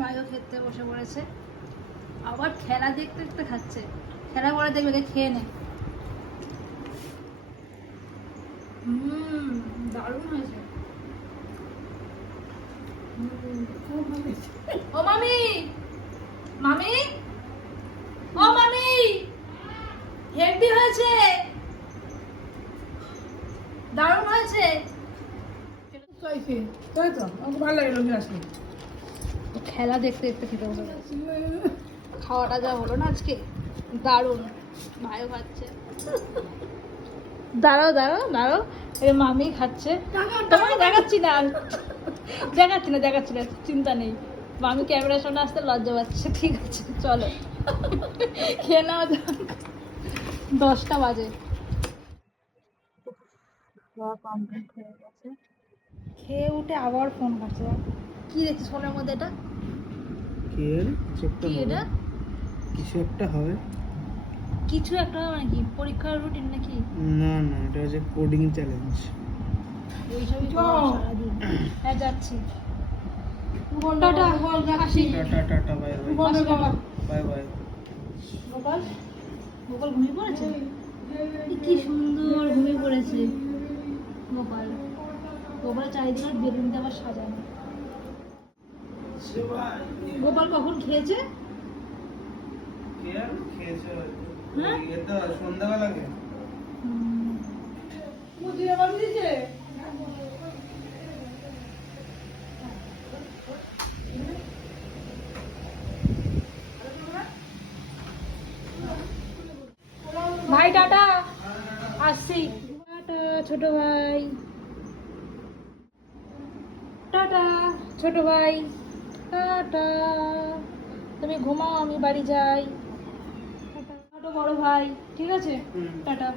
ভাইও খেতে বসে পড়েছে, আবার খেলা দেখতে দেখতে খাচ্ছে। খেলা করে দেখবে, খেয়ে নে। দারুণ হয়েছে। ও মামি, মামি, ও মামি, হেভি হয়েছে, দারুণ হয়েছে। তাই তো আমাকে ভালো লাগে রোজ আসলে। খেলা দেখতে দেখতে খেতে বসে গেছে। খাওয়াটা যা হলো না আজকে, দারুণ। ভাইও খাচ্ছে। দাঁড়াও দাঁড়াও দাঁড়াও, এ মামি খাচ্ছে, তোমাকে দেখাচ্ছি না, দেখাচ্ছি না, চিন্তা নেই। মামি ক্যামেরার সামনে আসতে লজ্জা পাচ্ছে। ঠিক আছে চলো খেয়ে নাও যাক। 10টা বাজে। কমপ্লিট হয়ে গেছে। খেয়ে উঠে আবার ফোন করছে। কি দেখছিস ফোনের মধ্যে? এটা কি? এটা কিছু একটা হবে। কিছু একটা মানে কি, পরীক্ষার রুটিন নাকি? না না, এটা হচ্ছে কোডিং চ্যালেঞ্জ। এইসবই সারাদিন। হ্যাঁ যাচ্ছি। টাটা, আসি। Tata bye bye bye bye. Gopal, Gopal ঘুমিয়ে পড়েছে। কি সুন্দর ঘুমিয়ে পড়েছে গোপাল। গোপাল চারিদিকে বেলুন দিয়ে আবার সাজানো। গোপাল কখন খেয়েছে? হ্যাঁ? সন্ধ্যাবেলা কে ভাই টাটা, আসছি। টাটা ছোট ভাই, টাটা ছোট ভাই, টাটা। তুমি ঘুমাও, আমি বাড়ি যাই। টাটা বড় ভাই, ঠিক আছে? টাটা।